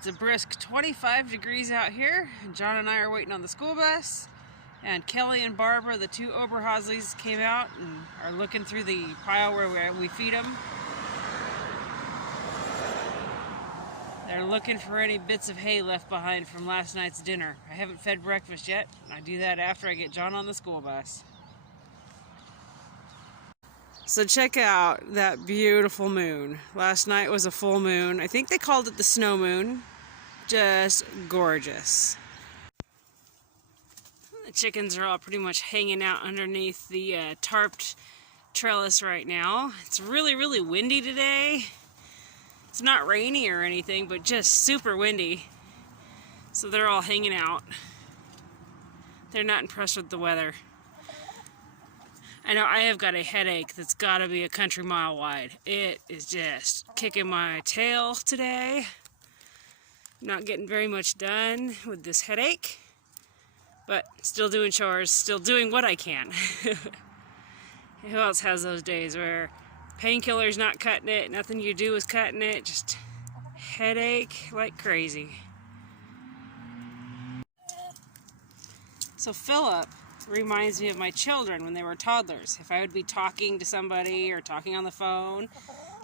It's a brisk 25 degrees out here, and John and I are waiting on the school bus. And Kelly and Barbara, the two Oberhasleys, came out and are looking through the pile where we feed them. They're looking for any bits of hay left behind from last night's dinner. I haven't fed breakfast yet. I do that after I get John on the school bus. So check out that beautiful moon. Last night was a full moon. I think they called it the snow moon. Just gorgeous. The chickens are all pretty much hanging out underneath the tarped trellis right now. It's really, really windy today. It's not rainy or anything, but just super windy. So they're all hanging out. They're not impressed with the weather. I know I have got a headache that's got to be a country mile wide. It is just kicking my tail today. Not getting very much done with this headache, but still doing chores, still doing what I can. Who else has those days where painkiller's not cutting it, nothing you do is cutting it, just headache like crazy. So Philip reminds me of my children when they were toddlers. If I would be talking to somebody or talking on the phone,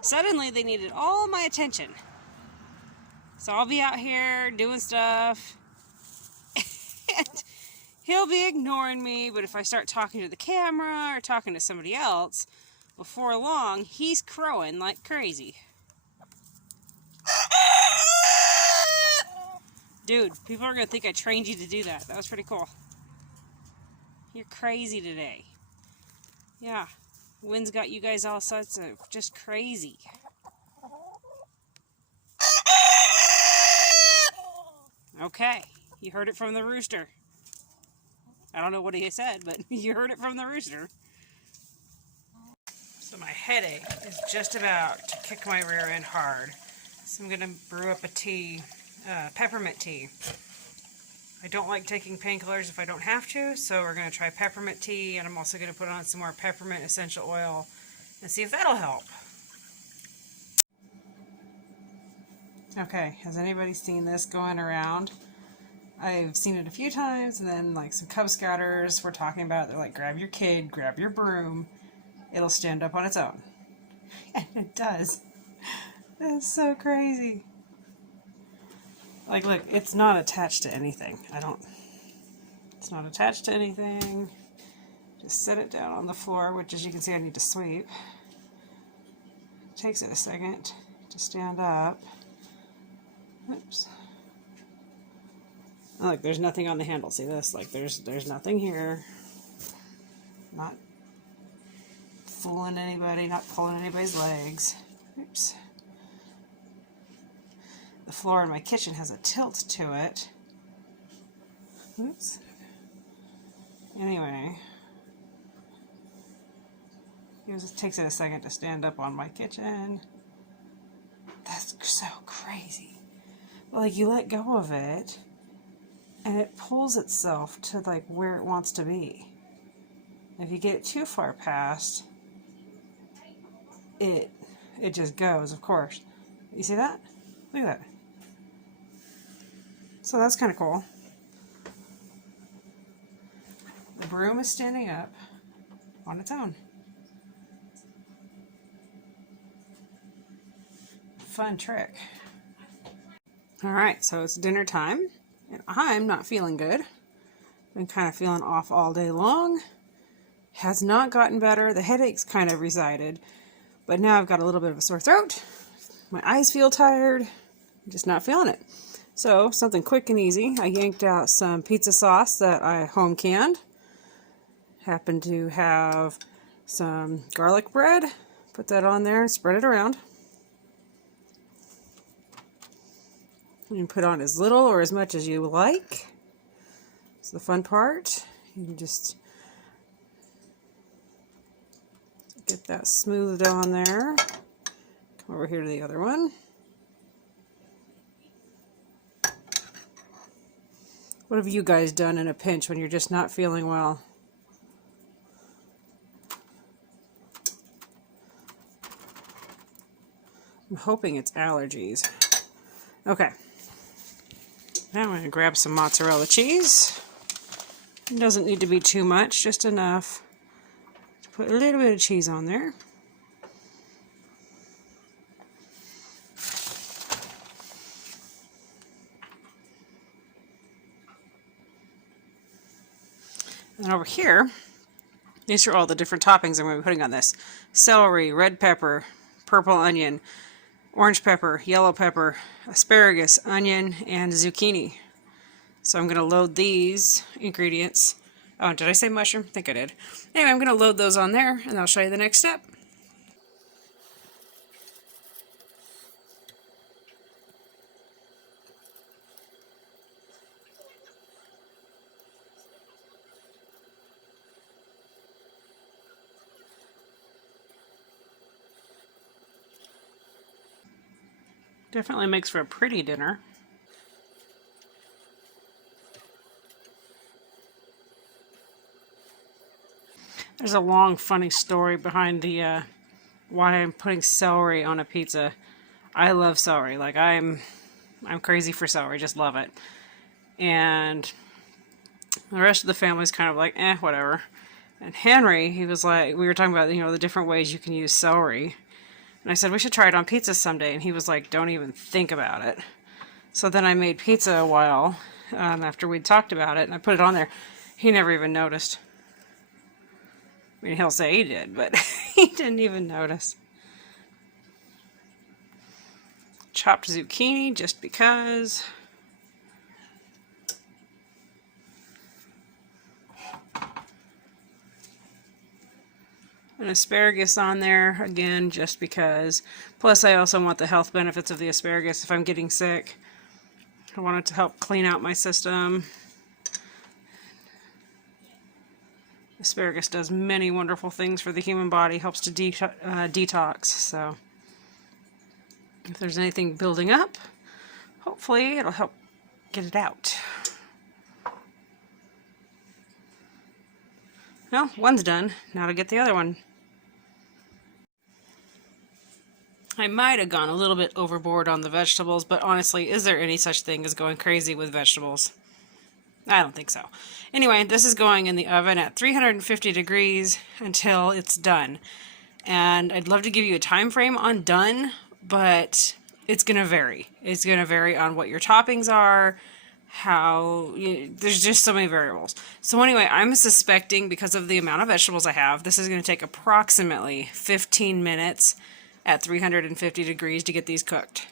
suddenly they needed all my attention. So I'll be out here doing stuff and he'll be ignoring me, but if I start talking to the camera or talking to somebody else, before long he's crowing like crazy. Dude, people are gonna think I trained you to do that. That was pretty cool. You're crazy today. Yeah, wind's got you guys all sorts of just crazy. Okay, you heard it from the rooster. I don't know what he said, but you heard it from the rooster. So my headache is just about to kick my rear end hard. So I'm gonna brew up a tea, peppermint tea. I don't like taking painkillers if I don't have to, so we're going to try peppermint tea, and I'm also going to put on some more peppermint essential oil and see if that'll help. Okay, has anybody seen this going around? I've seen it a few times, and then like some Cub Scouters were talking about it. They're like, grab your kid, grab your broom, it'll stand up on its own. And it does. That's so crazy. Like, look, it's not attached to anything. It's not attached to anything. Just set it down on the floor, which as you can see I need to sweep. It takes it a second to stand up. Oops. Oh, look, there's nothing on the handle. See this? Like, there's nothing here. Not fooling anybody, not pulling anybody's legs. Oops. The floor in my kitchen has a tilt to it. Oops. Anyway, it just takes it a second to stand up on my kitchen. That's so crazy. But like, you let go of it, and it pulls itself to like where it wants to be. If you get it too far past, it just goes, of course. You see that? Look at that. So that's kind of cool. The broom is standing up on its own. Fun trick. Alright, so it's dinner time, and I'm not feeling good. Been kind of feeling off all day long. Has not gotten better. The headache's kind of resided, but now I've got a little bit of a sore throat. My eyes feel tired. I'm just not feeling it. So, something quick and easy. I yanked out some pizza sauce that I home canned. Happened to have some garlic bread. Put that on there and spread it around. You can put on as little or as much as you like. It's the fun part. You can just get that smoothed on there. Come over here to the other one. What have you guys done in a pinch when you're just not feeling well? I'm hoping it's allergies. Okay, Now I'm going to grab some mozzarella cheese. It doesn't need to be too much, just enough to put a little bit of cheese on there. And over here, these are all the different toppings I'm going to be putting on this. Celery, red pepper, purple onion, orange pepper, yellow pepper, asparagus, onion, and zucchini. So I'm going to load these ingredients. Oh, did I say mushroom? I think I did. Anyway, I'm going to load those on there, and I'll show you the next step. Definitely makes for a pretty dinner. There's a long, funny story behind the why I'm putting celery on a pizza. I love celery. Like I'm crazy for celery. Just love it. And the rest of the family's kind of like, whatever. And Henry, he was like, we were talking about, the different ways you can use celery. And I said, we should try it on pizza someday. And he was like, don't even think about it. So then I made pizza a while after we'd talked about it, and I put it on there. He never even noticed. I mean, he'll say he did, but he didn't even notice. Chopped zucchini just because. And asparagus on there, again, just because. Plus, I also want the health benefits of the asparagus if I'm getting sick. I want it to help clean out my system. Asparagus does many wonderful things for the human body, helps to detox, so if there's anything building up, hopefully it'll help get it out. Well, one's done. Now to get the other one. I might have gone a little bit overboard on the vegetables, but honestly, is there any such thing as going crazy with vegetables? I don't think so. Anyway, this is going in the oven at 350 degrees until it's done. And I'd love to give you a time frame on done, but it's going to vary. It's going to vary on what your toppings are, there's just so many variables. So anyway, I'm suspecting because of the amount of vegetables I have, this is going to take approximately 15 minutes at 350 degrees to get these cooked.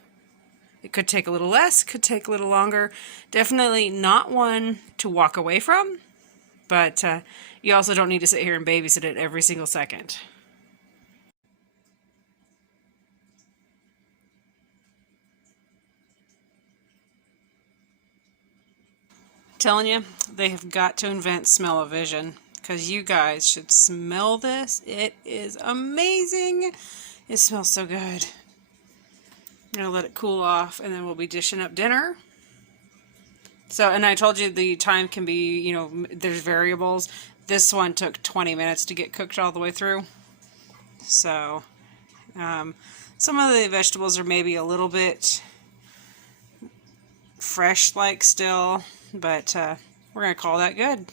It could take a little less, could take a little longer. Definitely not one to walk away from, but you also don't need to sit here and babysit it every single second. Telling you, they have got to invent smell-o-vision, because you guys should smell this. It is amazing. It smells so good. I'm going to let it cool off, and then we'll be dishing up dinner. So, and I told you the time can be, there's variables. This one took 20 minutes to get cooked all the way through. So, some of the vegetables are maybe a little bit fresh-like still, but we're going to call that good.